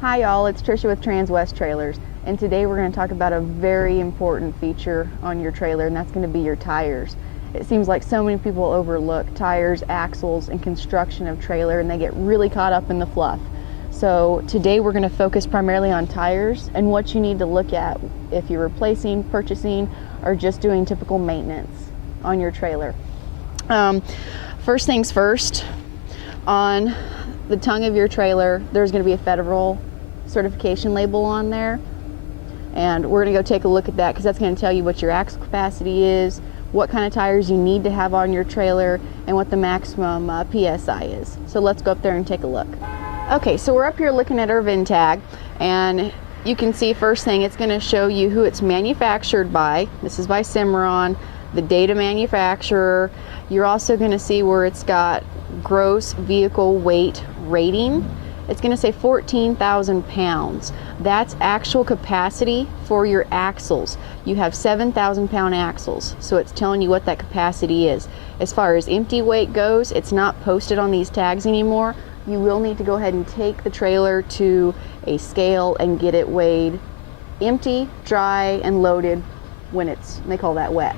Hi y'all, it's Trisha with Transwest Trailers, and today we're going to talk about a very important feature on your trailer, and that's going to be your tires. It seems like so many people overlook tires, axles, and construction of trailer, and they get really caught up in the fluff. So today we're going to focus primarily on tires and what you need to look at if you're replacing, purchasing, or just doing typical maintenance on your trailer. First things first, on the tongue of your trailer, there's going to be a federal certification label on there, and we're going to go take a look at that because that's going to tell you what your axle capacity is, what kind of tires you need to have on your trailer, and what the maximum PSI is. So let's go up there and take a look. Okay, so we're up here looking at our VIN tag, and you can see first thing it's going to show you who it's manufactured by. This is by Cimarron, the date of manufacturer. You're also going to see where it's got gross vehicle weight rating. It's going to say 14,000 pounds. That's actual capacity for your axles. You have 7,000 pound axles, so it's telling you what that capacity is. As far as empty weight goes, it's not posted on these tags anymore. You will need to go ahead and take the trailer to a scale and get it weighed empty, dry, and loaded when they call that wet.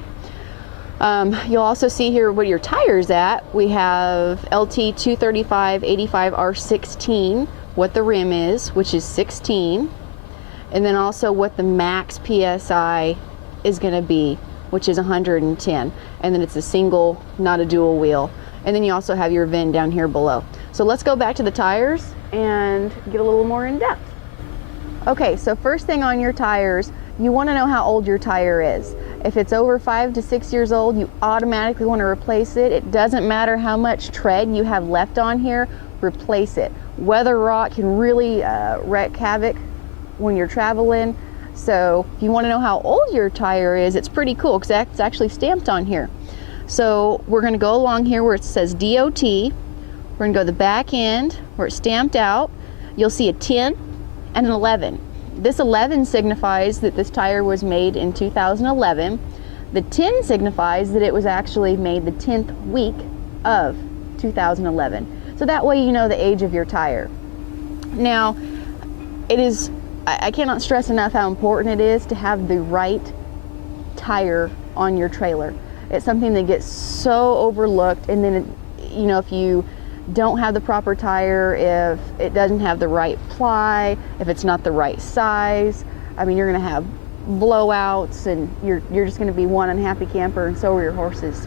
You'll also see here what your tire's at. We have LT 235 85 R16, what the rim is, which is 16, and then also what the max PSI is going to be, which is 110, and then it's a single, not a dual wheel. And then you also have your VIN down here below. So let's go back to the tires and get a little more in depth. Okay, so first thing on your tires, you want to know how old your tire is. If it's over 5 to 6 years old, you automatically want to replace it. It doesn't matter how much tread you have left on here, replace it. Weather rot can really wreak havoc when you're traveling. So if you want to know how old your tire is, it's pretty cool because that's actually stamped on here. So we're going to go along here where it says DOT. We're going to go to the back end where it's stamped out. You'll see a 10 and an 11. This 11 signifies that this tire was made in 2011. The 10 signifies that it was actually made the 10th week of 2011. So that way you know the age of your tire. Now, I cannot stress enough how important it is to have the right tire on your trailer. It's something that gets so overlooked, and then if you don't have the proper tire, if it doesn't have the right ply, if it's not the right size, I mean, you're going to have blowouts, and you're just going to be one unhappy camper, and so are your horses.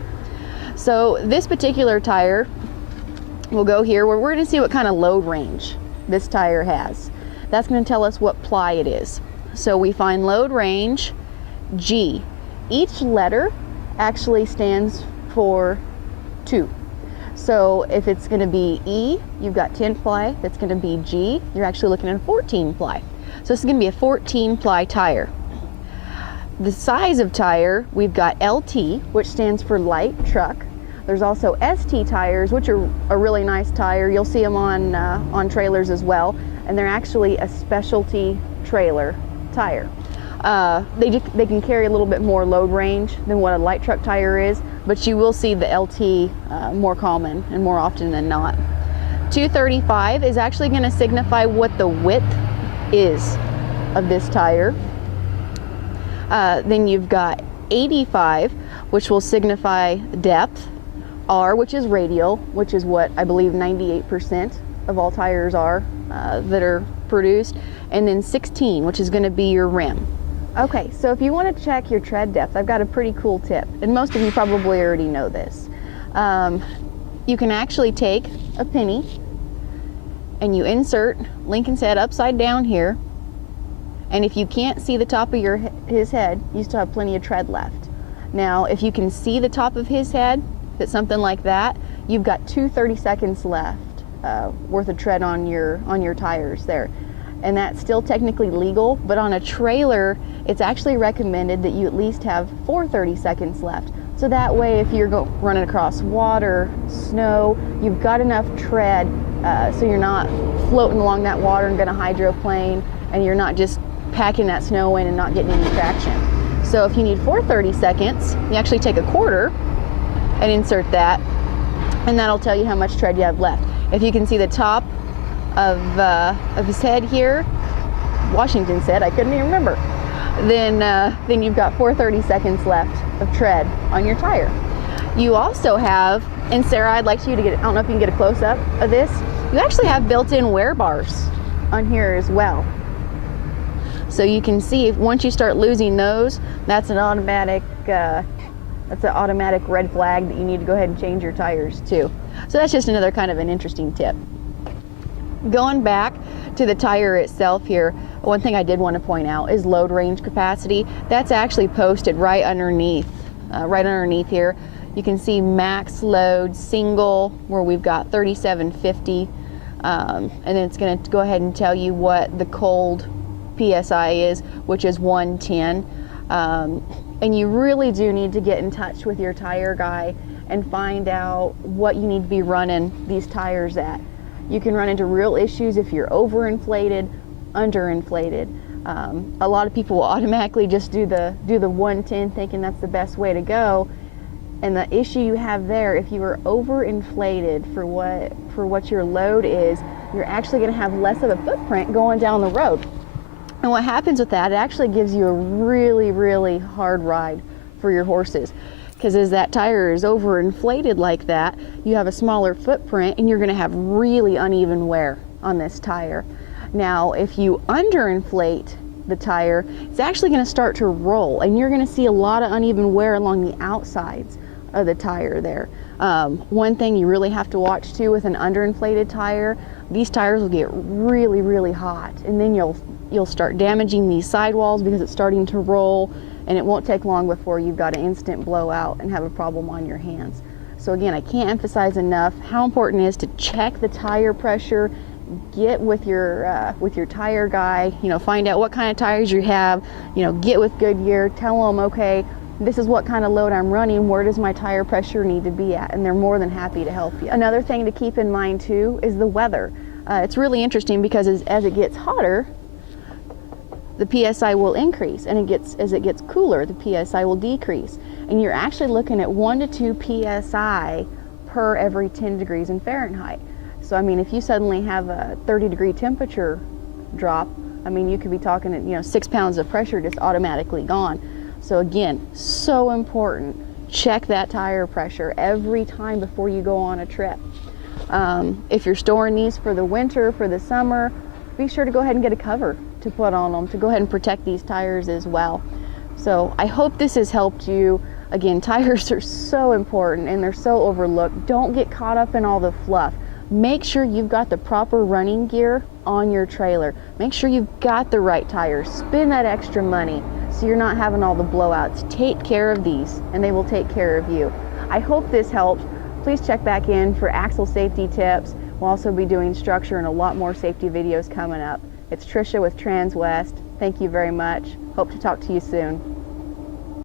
So this particular tire, we'll go here where we're going to see what kind of load range this tire has. That's going to tell us what ply it is. So we find load range G. Each letter actually stands for 2. So if it's going to be E, you've got 10 ply. If it's going to be G, you're actually looking at a 14 ply. So this is going to be a 14 ply tire. The size of tire, we've got LT, which stands for light truck. There's also ST tires, which are a really nice tire. You'll see them on trailers as well, and they're actually a specialty trailer tire. They can carry a little bit more load range than what a light truck tire is, but you will see the LT more common and more often than not. 235 is actually going to signify what the width is of this tire. Then you've got 85, which will signify depth. R, which is radial, which is what I believe 98% of all tires are that are produced. And then 16, which is going to be your rim. Okay, so if you want to check your tread depth, I've got a pretty cool tip, and most of you probably already know this. You can actually take a penny and you insert Lincoln's head upside down here, and if you can't see the top of his head, you still have plenty of tread left. Now, if you can see the top of his head, if it's something like that, you've got 30 seconds left worth of tread on your tires there. And that's still technically legal, but on a trailer, it's actually recommended that you at least have 30 seconds left. So that way, if you're running across water, snow, you've got enough tread so you're not floating along that water and gonna hydroplane, and you're not just packing that snow in and not getting any traction. So if you need 30 seconds, you actually take a quarter and insert that, and that'll tell you how much tread you have left. If you can see the top of his head here, Washington said, I couldn't even remember, then you've got 430 seconds left of tread on your tire. You also have, and Sarah, I'd like you to get, I don't know if you can get a close-up of this, you actually have built-in wear bars on here as well. So you can see if once you start losing those, that's an automatic red flag that you need to go ahead and change your tires too. So that's just another kind of an interesting tip. Going back to the tire itself here, one thing I did want to point out is load range capacity. That's actually posted right underneath here. You can see max load single, where we've got 3750, and then it's going to go ahead and tell you what the cold PSI is, which is 110. And you really do need to get in touch with your tire guy and find out what you need to be running these tires at. You can run into real issues if you're overinflated, underinflated. A lot of people will automatically just do the 110 thinking that's the best way to go. And the issue you have there, if you are overinflated for what your load is, you're actually going to have less of a footprint going down the road. And what happens with that, it actually gives you a really, really hard ride for your horses. Because as that tire is overinflated like that, you have a smaller footprint and you're going to have really uneven wear on this tire. Now, if you underinflate the tire, it's actually going to start to roll, and you're going to see a lot of uneven wear along the outsides of the tire there. One thing you really have to watch too with an underinflated tire, these tires will get really, really hot, and then you'll start damaging these sidewalls because it's starting to roll, and it won't take long before you've got an instant blowout and have a problem on your hands. So again, I can't emphasize enough how important it is to check the tire pressure, get with your tire guy, find out what kind of tires you have, get with Goodyear, tell them, okay, this is what kind of load I'm running, where does my tire pressure need to be at? And they're more than happy to help you. Another thing to keep in mind too is the weather. It's really interesting because as it gets hotter, the PSI will increase, and as it gets cooler, the PSI will decrease. And you're actually looking at 1 to 2 PSI per every 10 degrees in Fahrenheit. So I mean, if you suddenly have a 30-degree temperature drop, I mean, you could be talking at 6 pounds of pressure just automatically gone. So again, so important. Check that tire pressure every time before you go on a trip. If you're storing these for the winter, for the summer, be sure to go ahead and get a cover to put on them to go ahead and protect these tires as well. So I hope this has helped you. Again, tires are so important and they're so overlooked. Don't get caught up in all the fluff. Make sure you've got the proper running gear on your trailer. Make sure you've got the right tires. Spend that extra money so you're not having all the blowouts. Take care of these and they will take care of you. I hope this helped. Please check back in for axle safety tips. We'll also be doing structure and a lot more safety videos coming up. It's Trisha with Transwest. Thank you very much. Hope to talk to you soon.